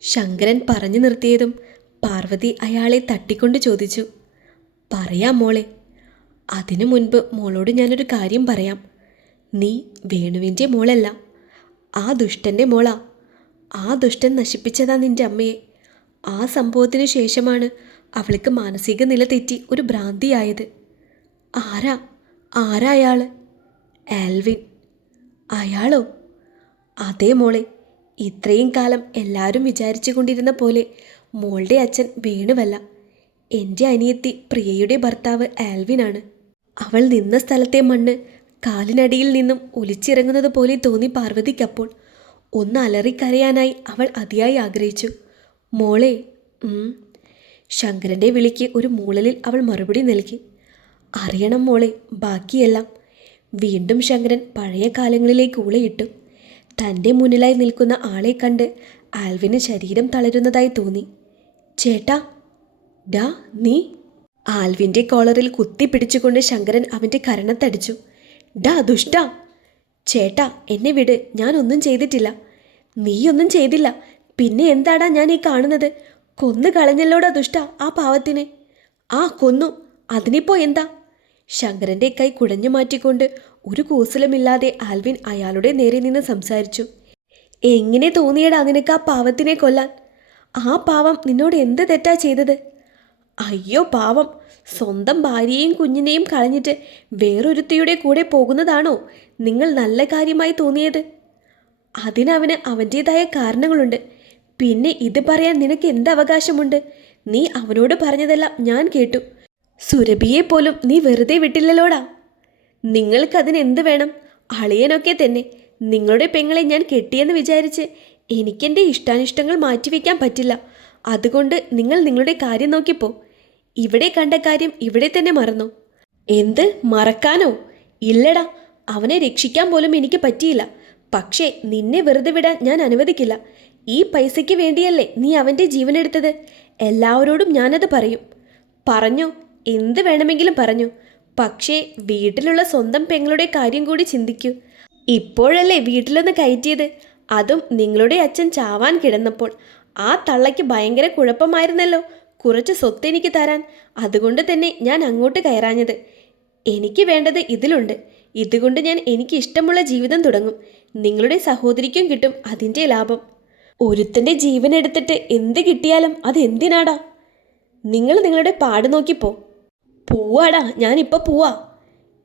ശങ്കരൻ പറഞ്ഞു നിർത്തിയതും പാർവതി അയാളെ തട്ടിക്കൊണ്ട് ചോദിച്ചു. പറയാം മോളെ. അതിനു മുൻപ് മോളോട് ഞാനൊരു കാര്യം പറയാം. നീ വേണുവിന്റെ മോളല്ല. ആ ദുഷ്ടന്റെ മോളാ. ആ ദുഷ്ടൻ നശിപ്പിച്ചതാ നിന്റെ അമ്മയെ. ആ സംഭവത്തിന് ശേഷമാണ് അവൾക്ക് മാനസിക നില തെറ്റി ഒരു ഭ്രാന്തിയായത്. ആരാ? ആരാ അയാൾ? ആൽവിൻ. അയാളോ? അതേ മോളെ. ഇത്രയും കാലം എല്ലാവരും വിചാരിച്ചു കൊണ്ടിരുന്ന പോലെ മോളുടെ അച്ഛൻ വേണുവല്ല. എന്റെ അനിയത്തി പ്രിയയുടെ ഭർത്താവ് ആൽവിനാണ്. അവൾ നിന്ന സ്ഥലത്തെ മണ്ണ് കാലിനടിയിൽ നിന്നും ഒലിച്ചിറങ്ങുന്നത് പോലെ തോന്നി പാർവതിക്കപ്പോൾ. ഒന്ന് അലറിക്കരയാനായി അവൾ അതിയായി ആഗ്രഹിച്ചു. മോളെ ഉം." ശങ്കരന്റെ വിളിക്ക് ഒരു മൂളലിൽ അവൾ മറുപടി നൽകി. അറിയണം മോളെ ബാക്കിയെല്ലാം. വീണ്ടും ശങ്കരൻ പഴയ കാലങ്ങളിലേക്ക് ഊളയിട്ടു. തന്റെ മുന്നിലായി നിൽക്കുന്ന ആളെ കണ്ട് ആൽവിന് ശരീരം തളരുന്നതായി തോന്നി. ചേട്ടാ ഡാ നീ? ആൽവിന്റെ കോളറിൽ കുത്തി പിടിച്ചുകൊണ്ട് ശങ്കരൻ അവന്റെ കരണത്തടിച്ചു. ഡാ ദുഷ്ട! ചേട്ടാ എന്നെ വിട് ഞാനൊന്നും ചെയ്തിട്ടില്ല. നീയൊന്നും ചെയ്തില്ല. പിന്നെ എന്താടാ ഞാൻ ഈ കാണുന്നത്? കൊന്നു കളഞ്ഞല്ലോടാ ദുഷ്ട ആ പാവത്തിനെ. ആ കൊന്നു. അതിനിപ്പോ എന്താ? ശങ്കരന്റെ കൈ കുടഞ്ഞു മാറ്റിക്കൊണ്ട് ഒരു കൂസലുമില്ലാതെ ആൽവിൻ അയാളുടെ നേരെ നിന്ന് സംസാരിച്ചു. എങ്ങനെ തോന്നിയടാ നിനക്ക് ആ പാവത്തിനെ കൊല്ലാൻ? ആ പാവം നിന്നോട് എന്ത് തെറ്റാ ചെയ്തത്? അയ്യോ പാവം സ്വന്തം ഭാര്യയെയും കുഞ്ഞിനെയും കളഞ്ഞിട്ട് വേറൊരുത്തിയുടെ കൂടെ പോകുന്നതാണോ നിങ്ങൾ നല്ല കാര്യമായി തോന്നിയത്? അതിനവന് അവന്റേതായ കാരണങ്ങളുണ്ട്. പിന്നെ ഇത് പറയാൻ നിനക്ക് എന്ത് അവകാശമുണ്ട്? നീ അവനോട് പറഞ്ഞതെല്ലാം ഞാൻ കേട്ടു. സുരഭിയെ പോലും നീ വെറുതെ വിട്ടില്ലല്ലോടാ? നിങ്ങൾക്കതിന് എന്ത് വേണം അളിയനൊക്കെ തന്നെ. നിങ്ങളുടെ പെങ്ങളെ ഞാൻ കെട്ടിയെന്ന് വിചാരിച്ച് എനിക്കെന്റെ ഇഷ്ടാനിഷ്ടങ്ങൾ മാറ്റിവെക്കാൻ പറ്റില്ല. അതുകൊണ്ട് നിങ്ങൾ നിങ്ങളുടെ കാര്യം നോക്കിപ്പോ. ഇവിടെ കണ്ട കാര്യം ഇവിടെ തന്നെ മറന്നു. എന്ത്? മറക്കാനോ? ഇല്ലടാ അവനെ രക്ഷിക്കാൻ പോലും എനിക്ക് പറ്റിയില്ല. പക്ഷേ നിന്നെ വെറുതെ വിടാൻ ഞാൻ അനുവദിക്കില്ല. ഈ പൈസയ്ക്ക് വേണ്ടിയല്ലേ നീ അവന്റെ ജീവനെടുത്തത്? എല്ലാവരോടും ഞാനത് പറയും. പറഞ്ഞു? എന്ത് വേണമെങ്കിലും പറഞ്ഞു. പക്ഷേ വീട്ടിലുള്ള സ്വന്തം പെങ്ങളുടെ കാര്യം കൂടി ചിന്തിക്കൂ. ഇപ്പോഴല്ലേ വീട്ടിലൊന്ന് കയറ്റിയത്? അതും നിങ്ങളുടെ അച്ഛൻ ചാവാൻ കിടന്നപ്പോൾ. ആ തള്ളയ്ക്ക് ഭയങ്കര കുഴപ്പമായിരുന്നല്ലോ. കുറച്ച് സ്വത്ത് എനിക്ക് തരാൻ. അതുകൊണ്ട് തന്നെ ഞാൻ അങ്ങോട്ട് കയറാഞ്ഞത്. എനിക്ക് വേണ്ടത് ഇതിലുണ്ട്. ഇതുകൊണ്ട് ഞാൻ എനിക്ക് ഇഷ്ടമുള്ള ജീവിതം തുടങ്ങും. നിങ്ങളുടെ സഹോദരിക്കും കിട്ടും അതിന്റെ ലാഭം. ഒരുത്തന്റെ ജീവൻ എടുത്തിട്ട് എന്ത് കിട്ടിയാലും അത് എന്തിനാടാ? നിങ്ങൾ നിങ്ങളുടെ പാട് നോക്കിപ്പോ. പോവാടാ ഞാനിപ്പോൾ പോവാ.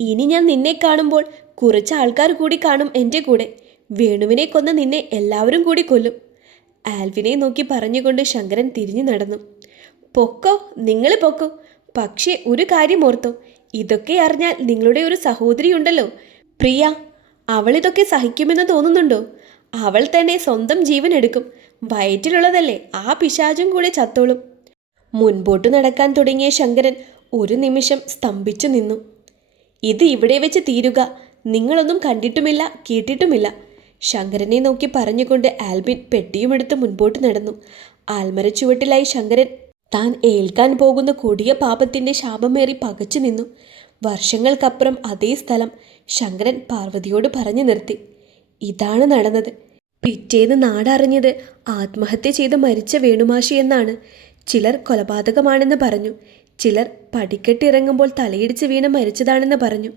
ഇനി ഞാൻ നിന്നെ കാണുമ്പോൾ കുറച്ച് ആൾക്കാർ കൂടി കാണും എന്റെ കൂടെ. വേണുവിനെ കൊന്ന നിന്നെ എല്ലാവരും കൂടി കൊല്ലും. ആൽവിനെ നോക്കി പറഞ്ഞുകൊണ്ട് ശങ്കരൻ തിരിഞ്ഞു നടന്നു. പൊക്കോ നിങ്ങൾ പൊക്കോ. പക്ഷേ ഒരു കാര്യം ഓർത്തോ. ഇതൊക്കെ അറിഞ്ഞാൽ നിങ്ങളുടെ ഒരു സഹോദരി ഉണ്ടല്ലോ. പ്രിയ അവളിതൊക്കെ സഹിക്കുമെന്ന് തോന്നുന്നുണ്ടോ? അവൾ തന്നെ സ്വന്തം ജീവൻ എടുക്കും. വയറ്റിലുള്ളതല്ലേ ആ പിശാചും കൂടെ ചത്തോളും. മുൻപോട്ട് നടക്കാൻ തുടങ്ങിയ ശങ്കരൻ ഒരു നിമിഷം സ്തംഭിച്ചു നിന്നു. ഇത് ഇവിടെ വെച്ച് തീരുക. നിങ്ങളൊന്നും കണ്ടിട്ടുമില്ല കേട്ടിട്ടുമില്ല. ശങ്കരനെ നോക്കി പറഞ്ഞുകൊണ്ട് ആൽബിൻ പെട്ടിയുമെടുത്ത് മുൻപോട്ട് നടന്നു. ആൽമര ചുവട്ടിലായി ശങ്കരൻ താൻ ഏൽക്കാൻ പോകുന്ന കൊടിയ പാപത്തിന്റെ ശാപമേറി പകച്ചു നിന്നു. വർഷങ്ങൾക്കപ്പുറം അതേ സ്ഥലം ശങ്കരൻ പാർവതിയോട് പറഞ്ഞു നിർത്തി. ഇതാണ് നടന്നത്. പിറ്റേന്ന് നാടറിഞ്ഞത് ആത്മഹത്യ ചെയ്ത് മരിച്ച വേണുമാഷി എന്നാണ്. ചിലർ കൊലപാതകമാണെന്ന് പറഞ്ഞു. ചിലർ പടിക്കെട്ടിറങ്ങുമ്പോൾ തലയിടിച്ച് വീണ് മരിച്ചതാണെന്ന് പറഞ്ഞു.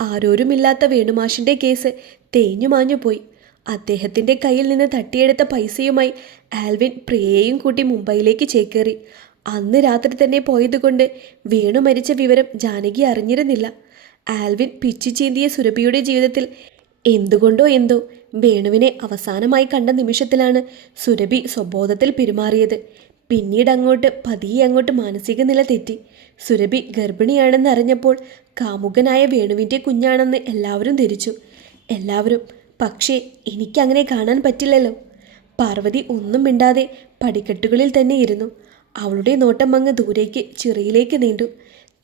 ആരോരുമില്ലാത്ത വേണുമാഷിന്റെ കേസ് തേഞ്ഞു മാഞ്ഞു പോയി. അദ്ദേഹത്തിന്റെ കയ്യിൽ നിന്ന് തട്ടിയെടുത്ത പൈസയുമായി ആൽവിൻ പ്രിയയെയും കൂട്ടി മുംബൈയിലേക്ക് ചേക്കേറി. അന്ന് രാത്രി തന്നെ പോയതുകൊണ്ട് വേണു മരിച്ച വിവരം ജാനകി അറിഞ്ഞിരുന്നില്ല. ആൽവിൻ പിച്ചു ചീന്തിയ സുരഭിയുടെ ജീവിതത്തിൽ എന്തുകൊണ്ടോ എന്തോ വേണുവിനെ അവസാനമായി കണ്ട നിമിഷത്തിലാണ് സുരഭി സ്വബോധത്തിൽ പെരുമാറിയത്. പിന്നീട് അങ്ങോട്ട് പതിയെ അങ്ങോട്ട് മാനസിക നില തെറ്റി. സുരഭി ഗർഭിണിയാണെന്ന് അറിഞ്ഞപ്പോൾ കാമുകനായ വേണുവിന്റെ കുഞ്ഞാണെന്ന് എല്ലാവരും ധരിച്ചു. എല്ലാവരും പക്ഷേ എനിക്കങ്ങനെ കാണാൻ പറ്റില്ലല്ലോ. പാർവതി ഒന്നും മിണ്ടാതെ പടിക്കെട്ടുകളിൽ തന്നെ ഇരുന്നു. അവളുടെ നോട്ടം അങ്ങ് ദൂരേക്ക് ചിറയിലേക്ക് നീണ്ടു.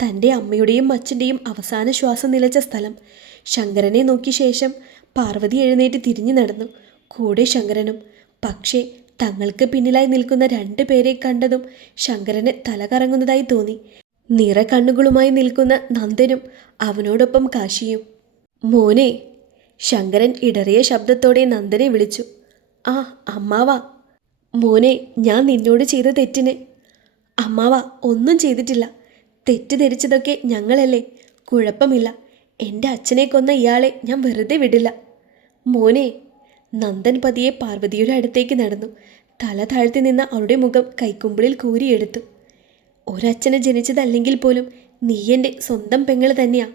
തന്റെ അമ്മയുടെയും അച്ഛന്റെയും അവസാന ശ്വാസം നിലച്ച സ്ഥലം. ശങ്കരനെ നോക്കിയ ശേഷം പാർവതി എഴുന്നേറ്റ് തിരിഞ്ഞു നടന്നു. കൂടെ ശങ്കരനും. പക്ഷേ തങ്ങൾക്ക് പിന്നിലായി നിൽക്കുന്ന രണ്ടു പേരെ കണ്ടതും ശങ്കരന് തല കറങ്ങുന്നതായി തോന്നി. നിറ കണ്ണുകളുമായി നിൽക്കുന്ന നന്ദനും അവനോടൊപ്പം കാശിയും. മോനെ ശങ്കരൻ ഇടറിയ ശബ്ദത്തോടെ നന്ദനെ വിളിച്ചു. ആ അമ്മാവാ. മോനെ ഞാൻ നിന്നോട് ചെയ്ത തെറ്റിന്. അമ്മാവ ഒന്നും ചെയ്തിട്ടില്ല. തെറ്റിദ്ധരിച്ചതൊക്കെ ഞങ്ങളല്ലേ. കുഴപ്പമില്ല. എന്റെ അച്ഛനെ കൊന്ന ഇയാളെ ഞാൻ വെറുതെ വിടില്ല. മോനെ നന്ദൻ പതിയെ പാർവതിയുടെ അടുത്തേക്ക് നടന്നു. തല താഴ്ത്തി നിന്ന അവളുടെ മുഖം കൈക്കുമ്പിളിൽ കൂരിയെടുത്തു. ഒരച്ഛന് ജനിച്ചതല്ലെങ്കിൽ പോലും നീ എന്റെ സ്വന്തം പെങ്ങൾ തന്നെയാ.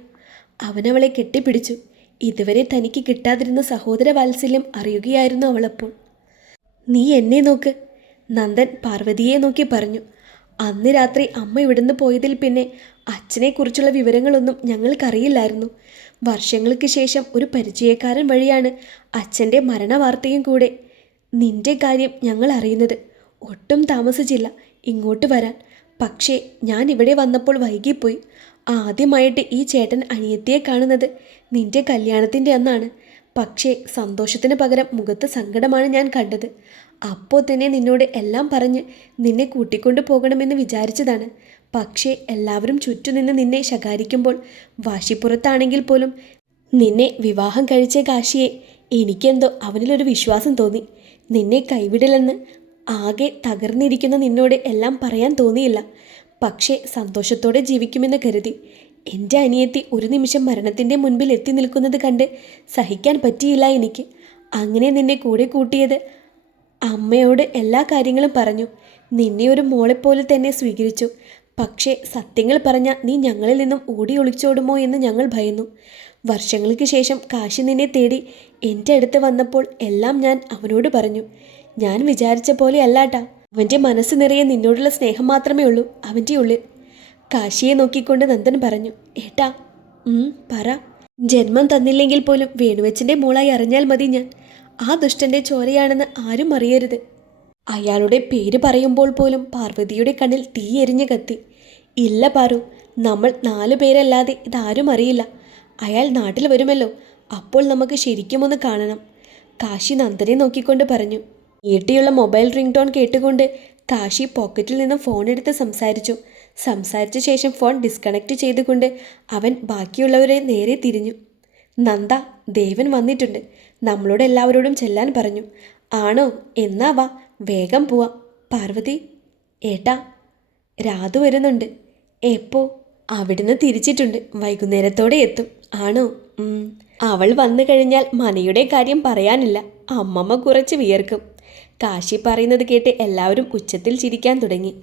അവനവളെ കെട്ടിപ്പിടിച്ചു. ഇതുവരെ തനിക്ക് കിട്ടാതിരുന്ന സഹോദര വാത്സല്യം അറിയുകയായിരുന്നു അവളപ്പോൾ. നീ എന്നെ നോക്ക്. നന്ദൻ പാർവതിയെ നോക്കി പറഞ്ഞു. അന്ന് രാത്രി അമ്മ ഇവിടുന്ന് പോയതിൽ പിന്നെ അച്ഛനെക്കുറിച്ചുള്ള വിവരങ്ങളൊന്നും ഞങ്ങൾക്കറിയില്ലായിരുന്നു. വർഷങ്ങൾക്ക് ശേഷം ഒരു പരിചയക്കാരൻ വഴിയാണ് അച്ഛന്റെ മരണവാർത്തയും കൂടെ. നിന്റെ കാര്യം ഞങ്ങൾ അറിയുന്നത്. ഒട്ടും താമസിച്ചില്ല. ഇങ്ങോട്ട് വരാൻ. പക്ഷേ ഞാൻ ഇവിടെ വന്നപ്പോൾ വൈകിപ്പോയി. ആദ്യമായിട്ട് ഈ ചേട്ടൻ അനിയത്തിയെ കാണുന്നത് നിന്റെ കല്യാണത്തിന്റെ അന്നാണ്. പക്ഷേ സന്തോഷത്തിന് പകരം മുഖത്ത് സങ്കടമാണ് ഞാൻ കണ്ടത്. അപ്പോൾ തന്നെ നിന്നോട് എല്ലാം പറഞ്ഞ് നിന്നെ കൂട്ടിക്കൊണ്ടു പോകണമെന്ന് വിചാരിച്ചതാണ്. പക്ഷേ എല്ലാവരും ചുറ്റുനിന്ന് നിന്നെ ശകാരിക്കുമ്പോൾ വാശിപ്പുറത്താണെങ്കിൽ പോലും നിന്നെ വിവാഹം കഴിച്ച കാശിയെ എനിക്കെന്തോ അവനിലൊരു വിശ്വാസം തോന്നി. നിന്നെ കൈവിടില്ലെന്ന് ആകെ തകർന്നിരിക്കുന്ന നിന്നോട് എല്ലാം പറയാൻ തോന്നിയില്ല. പക്ഷേ സന്തോഷത്തോടെ ജീവിക്കുമെന്ന് കരുതി. എന്റെ അനിയത്തി ഒരു നിമിഷം മരണത്തിന്റെ മുൻപിൽ എത്തി നിൽക്കുന്നത് കണ്ട് സഹിക്കാൻ പറ്റിയില്ല എനിക്ക്. അങ്ങനെ നിന്നെ കൂടെ കൂട്ടിയത് അമ്മയോട് എല്ലാ കാര്യങ്ങളും പറഞ്ഞു. നിന്നെ ഒരു മോളെപ്പോലെ തന്നെ സ്വീകരിച്ചു. പക്ഷേ സത്യങ്ങൾ പറഞ്ഞ നീ ഞങ്ങളിൽ നിന്നും ഓടി ഒളിച്ചോടുമോ എന്ന് ഞങ്ങൾ ഭയന്നു. വർഷങ്ങൾക്ക് ശേഷം കാശി നിന്നെ തേടി എന്റെ അടുത്ത് വന്നപ്പോൾ എല്ലാം ഞാൻ അവനോട് പറഞ്ഞു. ഞാൻ വിചാരിച്ച പോലെ അല്ലാട്ടാ. അവന്റെ മനസ്സ് നിറയെ നിന്നോടുള്ള സ്നേഹം മാത്രമേ ഉള്ളൂ അവന്റെ ഉള്ളിൽ. കാശിയെ നോക്കിക്കൊണ്ട് നന്ദൻ പറഞ്ഞു ഏട്ടാ പറ. ജന്മം തന്നില്ലെങ്കിൽ പോലും വേണുവച്ചന്റെ മോളായി അറിഞ്ഞാൽ മതി ഞാൻ. ആ ദുഷ്ടന്റെ ചോരയാണെന്ന് ആരും അറിയരുത്. അയാളുടെ പേര് പറയുമ്പോൾ പോലും പാർവതിയുടെ കണ്ണിൽ തീ എരിഞ്ഞു കത്തി. ഇല്ല പാറു നമ്മൾ നാലു പേരല്ലാതെ ഇതാരും അറിയില്ല. അയാൾ നാട്ടിൽ വരുമല്ലോ അപ്പോൾ നമുക്ക് ശരിക്കും ഒന്ന് കാണണം. കാശി നന്ദനെ നോക്കിക്കൊണ്ട് പറഞ്ഞു. നീട്ടിയുള്ള മൊബൈൽ റിംഗ് ടോൺ കേട്ടുകൊണ്ട് കാശി പോക്കറ്റിൽ നിന്നും ഫോൺ എടുത്ത് സംസാരിച്ചു. സംസാരിച്ച ശേഷം ഫോൺ ഡിസ്കണക്ട് ചെയ്തുകൊണ്ട് അവൻ ബാക്കിയുള്ളവരെ നേരെ തിരിഞ്ഞു. നന്ദ ദേവൻ വന്നിട്ടുണ്ട്. നമ്മളോട് എല്ലാവരോടും ചെല്ലാൻ പറഞ്ഞു. ആണോ? എന്നാ വാ വേഗം പോവാ. പാർവതി ഏട്ടാ രാധു വരുന്നുണ്ട്. എപ്പോ? അവിടുന്ന് തിരിച്ചിട്ടുണ്ട്. വൈകുന്നേരത്തോടെ എത്തും. ആണോ? അവൾ വന്നു കഴിഞ്ഞാൽ മനയുടെ കാര്യം പറയാനില്ല. അമ്മമ്മ കുറച്ച് വിയർക്കും. കാശി പറയുന്നത് കേട്ട് എല്ലാവരും ഉച്ചത്തിൽ ചിരിക്കാൻ തുടങ്ങി.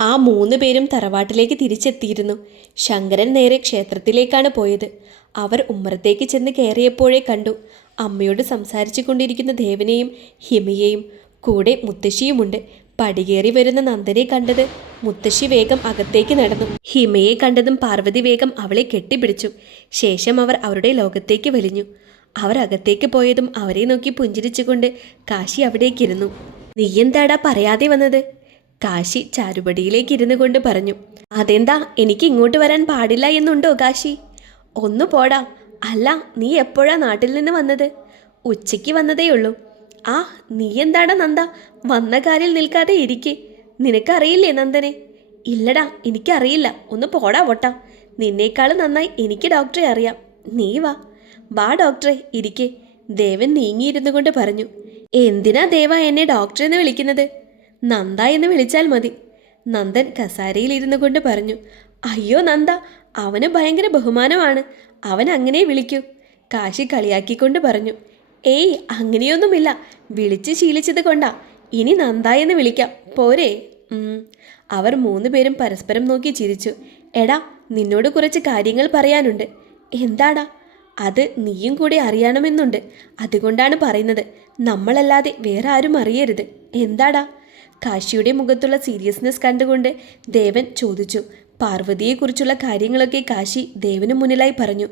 ആ മൂന്ന് പേരും തറവാട്ടിലേക്ക് തിരിച്ചെത്തിയിരുന്നു. ശങ്കരൻ നേരെ ക്ഷേത്രത്തിലേക്കാണ് പോയത്. അവർ ഉമ്മറത്തേക്ക് ചെന്ന് കയറിയപ്പോഴേ കണ്ടു. അമ്മയോട് സംസാരിച്ചു കൊണ്ടിരിക്കുന്ന ദേവനെയും ഹിമയെയും കൂടെ മുത്തശ്ശിയുമുണ്ട്. പടികേറി വരുന്ന നന്ദനെ കണ്ടത് മുത്തശ്ശി വേഗം അകത്തേക്ക് നടന്നു. ഹിമയെ കണ്ടതും പാർവതി വേഗം അവളെ കെട്ടിപ്പിടിച്ചു. ശേഷം അവർ അവരുടെ ലോകത്തേക്ക് വലിഞ്ഞു. അവർ അകത്തേക്ക് പോയതും അവരെ നോക്കി പുഞ്ചിരിച്ചുകൊണ്ട് കാശി അവിടേക്കിരുന്നു. നീ എന്താടാ പറയാതെ വന്നത്? കാശി ചാരുപടിയിലേക്ക് ഇരുന്നു കൊണ്ട് പറഞ്ഞു അതെന്താ? എനിക്ക് ഇങ്ങോട്ട് വരാൻ പാടില്ല എന്നുണ്ടോ കാശി? ഒന്നു പോടാ. അല്ല നീ എപ്പോഴാ നാട്ടിൽ നിന്ന് വന്നത്? ഉച്ചയ്ക്ക് വന്നതേയുള്ളൂ ആ നീ എന്താടാ നന്ദ? വന്ന കാലിൽ നിൽക്കാതെ ഇരിക്കേ. നിനക്കറിയില്ലേ നന്ദനെ? ഇല്ലടാ എനിക്കറിയില്ല. ഒന്ന് പോടാ പൊട്ടാ നിന്നേക്കാൾ നന്നായി എനിക്ക് ഡോക്ടറെ അറിയാം. നീ വാ. വാ ഡോക്ടറെ ഇരിക്കേ. ദേവൻ നീങ്ങിയിരുന്നു കൊണ്ട് പറഞ്ഞു എന്തിനാ ദേവ എന്നെ ഡോക്ടറെന്ന് വിളിക്കുന്നത്? നന്ദ എന്ന് വിളിച്ചാൽ മതി. നന്ദൻ കസാരയിൽ ഇരുന്നു കൊണ്ട് പറഞ്ഞു അയ്യോ നന്ദ അവന് ഭയങ്കര ബഹുമാനമാണ്. അവൻ അങ്ങനെ വിളിക്കൂ. കാശി കളിയാക്കിക്കൊണ്ട് പറഞ്ഞു ഏയ് അങ്ങനെയൊന്നുമില്ല. വിളിച്ച് ശീലിച്ചത് കൊണ്ടാ. ഇനി നന്ദ എന്ന് വിളിക്കാം. പോരെ. അവർ മൂന്ന് പേരും പരസ്പരം നോക്കി ചിരിച്ചു. എടാ നിന്നോട് കുറച്ച് കാര്യങ്ങൾ പറയാനുണ്ട്. എന്താടാ? അത് നീയും കൂടി അറിയണമെന്നുണ്ട്. അതുകൊണ്ടാണ് പറയുന്നത്. നമ്മളല്ലാതെ വേറെ ആരും അറിയരുത്. എന്താടാ? കാശിയുടെ മുഖത്തുള്ള സീരിയസ്നെസ് കണ്ടുകൊണ്ട് ദേവൻ ചോദിച്ചു. പാർവതിയെക്കുറിച്ചുള്ള കാര്യങ്ങളൊക്കെ കാശി ദേവന് മുന്നിലായി പറഞ്ഞു.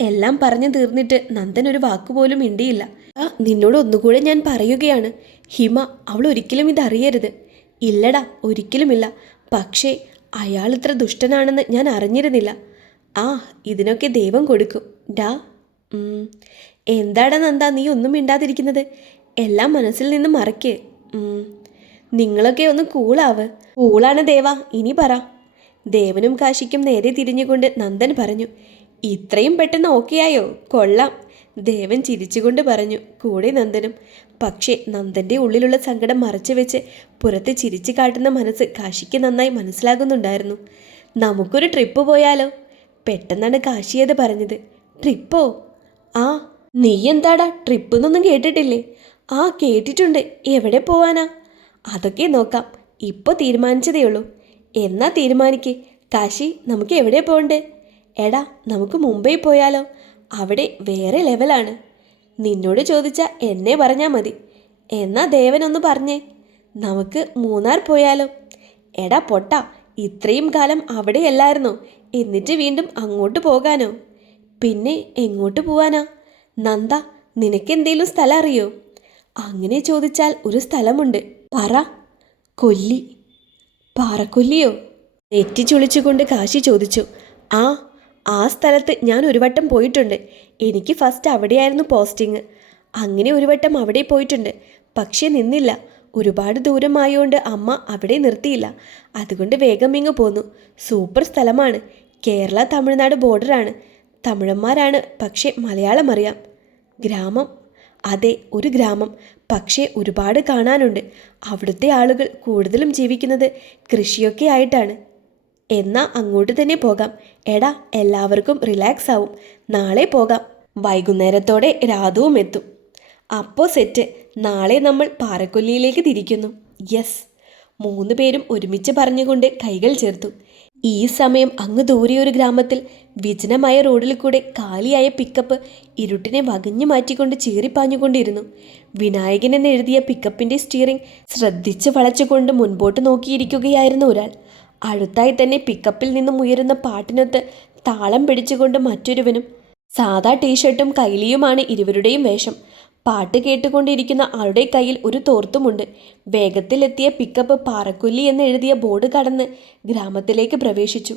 എല്ലാം പറഞ്ഞു തീർന്നിട്ട് നന്ദൻ ഒരു വാക്കുപോലും മിണ്ടിയില്ല. ആ നിന്നോട് ഒന്നുകൂടെ ഞാൻ പറയുകയാണ്. ഹിമ അവൾ ഒരിക്കലും ഇതറിയരുത് ഇല്ലടാ ഒരിക്കലുമില്ല. പക്ഷേ അയാൾ ഇത്ര ദുഷ്ടനാണെന്ന് ഞാൻ അറിഞ്ഞിരുന്നില്ല. ആ ഇതിനൊക്കെ ദൈവം കൊടുക്കും. ഡാ എന്താടാ നന്ദ നീ ഒന്നും മിണ്ടാതിരിക്കുന്നത്? എല്ലാം മനസ്സിൽ നിന്ന് മറയ്ക്ക് ഉം. നിങ്ങളൊക്കെ ഒന്ന് കൂളാവ്. കൂളാണ് ദേവ ഇനി പറ. ദേവനും കാശിക്കും നേരെ തിരിഞ്ഞുകൊണ്ട് നന്ദൻ പറഞ്ഞു ഇത്രയും പെട്ടെന്ന് ഓക്കെയായോ? കൊള്ളാം. ദേവൻ ചിരിച്ചുകൊണ്ട് പറഞ്ഞു കൂടെ നന്ദനും. പക്ഷേ നന്ദന്റെ ഉള്ളിലുള്ള സങ്കടം മറച്ചു വെച്ച് പുറത്ത് ചിരിച്ചു കാട്ടുന്ന മനസ്സ് കാശിക്ക് നന്നായി മനസ്സിലാകുന്നുണ്ടായിരുന്നു. നമുക്കൊരു ട്രിപ്പ് പോയാലോ? പെട്ടെന്നാണ് കാശിയത് പറഞ്ഞത്. ട്രിപ്പോ? ആ. നീ എന്താടാ ട്രിപ്പ് എന്നൊന്നും കേട്ടിട്ടില്ലേ? ആ കേട്ടിട്ടുണ്ട്. എവിടെ പോവാനാ? അതൊക്കെ നോക്കാം. ഇപ്പോൾ തീരുമാനിച്ചതേ ഉള്ളൂ. എന്നാ തീരുമാനിക്കേ? കാശി നമുക്ക് എവിടെ പോകണ്ടേ? എടാ നമുക്ക് മുംബൈ പോയാലോ? അവിടെ വേറെ ലെവലാണ്. നിന്നോട് ചോദിച്ചാൽ എന്നെ പറഞ്ഞാൽ മതി. എന്നാ ദേവനൊന്ന് പറഞ്ഞേ. നമുക്ക് മൂന്നാർ പോയാലോ? എടാ പൊട്ട ഇത്രയും കാലം അവിടെയല്ലായിരുന്നോ എന്നിട്ട് വീണ്ടും അങ്ങോട്ട് പോകാനോ? പിന്നെ എങ്ങോട്ട് പോവാനാ? നന്ദ നിനക്കെന്തേലും സ്ഥലം അറിയോ? അങ്ങനെ ചോദിച്ചാൽ ഒരു സ്ഥലമുണ്ട്. പറ. കൊല്ലി. പാറക്കൊല്ലിയോ? നെറ്റിച്ചുളിച്ചുകൊണ്ട് കാശി ചോദിച്ചു. ആ ആ സ്ഥലത്ത് ഞാൻ ഒരു വട്ടം പോയിട്ടുണ്ട്. എനിക്ക് ഫസ്റ്റ് അവിടെയായിരുന്നു പോസ്റ്റിങ് അങ്ങനെ ഒരു വട്ടം അവിടെ പോയിട്ടുണ്ട്. പക്ഷേ നിന്നില്ല. ഒരുപാട് ദൂരമായോണ്ട് അമ്മ അവിടെ നിർത്തിയില്ല. അതുകൊണ്ട് വേഗം ഇങ്ങ് പോന്നു. സൂപ്പർ സ്ഥലമാണ്. കേരള തമിഴ്നാട് ബോർഡറാണ് തമിഴന്മാരാണ് പക്ഷേ മലയാളം അറിയാം. ഗ്രാമം. അതെ ഒരു ഗ്രാമം. പക്ഷേ ഒരുപാട് കാണാനുണ്ട്. അവിടുത്തെ ആളുകൾ കൂടുതലും ജീവിക്കുന്നത് കൃഷിയൊക്കെ ആയിട്ടാണ്. എന്നാ അങ്ങോട്ട് തന്നെ പോകാം. എടാ എല്ലാവർക്കും റിലാക്സ് ആവും. നാളെ പോകാം. വൈകുന്നേരത്തോടെ രാധവും എത്തും. അപ്പോൾ സെറ്റ്. നാളെ നമ്മൾ പാറക്കൊല്ലിയിലേക്ക് തിരിക്കുന്നു. യെസ്. മൂന്ന് പേരും ഒരുമിച്ച് പറഞ്ഞുകൊണ്ട് കൈകൾ ചേർത്തു. ഈ സമയം അങ്ങ് ദൂരെയൊരു ഗ്രാമത്തിൽ വിജനമായ റോഡിൽ കൂടെ കാലിയായ പിക്കപ്പ് ഇരുട്ടിനെ വകഞ്ഞു മാറ്റിക്കൊണ്ട് ചീറിപ്പാഞ്ഞുകൊണ്ടിരുന്നു. വിനായകൻ എന്നെഴുതിയ എഴുതിയ പിക്കപ്പിന്റെ സ്റ്റിയറിംഗ് ശ്രദ്ധിച്ച് വളച്ചുകൊണ്ട് മുൻപോട്ട് നോക്കിയിരിക്കുകയായിരുന്നു ഒരാൾ. അടുത്തായി തന്നെ പിക്കപ്പിൽ നിന്നും ഉയരുന്ന പാട്ടിനൊത്ത് താളം പിടിച്ചുകൊണ്ട് മറ്റൊരുവനും സാദാ ടീഷർട്ടും കൈലിയുമാണ് ഇരുവരുടെയും വേഷം. പാട്ട് കേട്ടുകൊണ്ടിരിക്കുന്ന ആളുടെ കയ്യിൽ ഒരു തോർത്തുമുണ്ട്. വേഗത്തിലെത്തിയ പിക്കപ്പ് പാറക്കൊല്ലി എന്നെഴുതിയ ബോർഡ് കടന്ന് ഗ്രാമത്തിലേക്ക് പ്രവേശിച്ചു.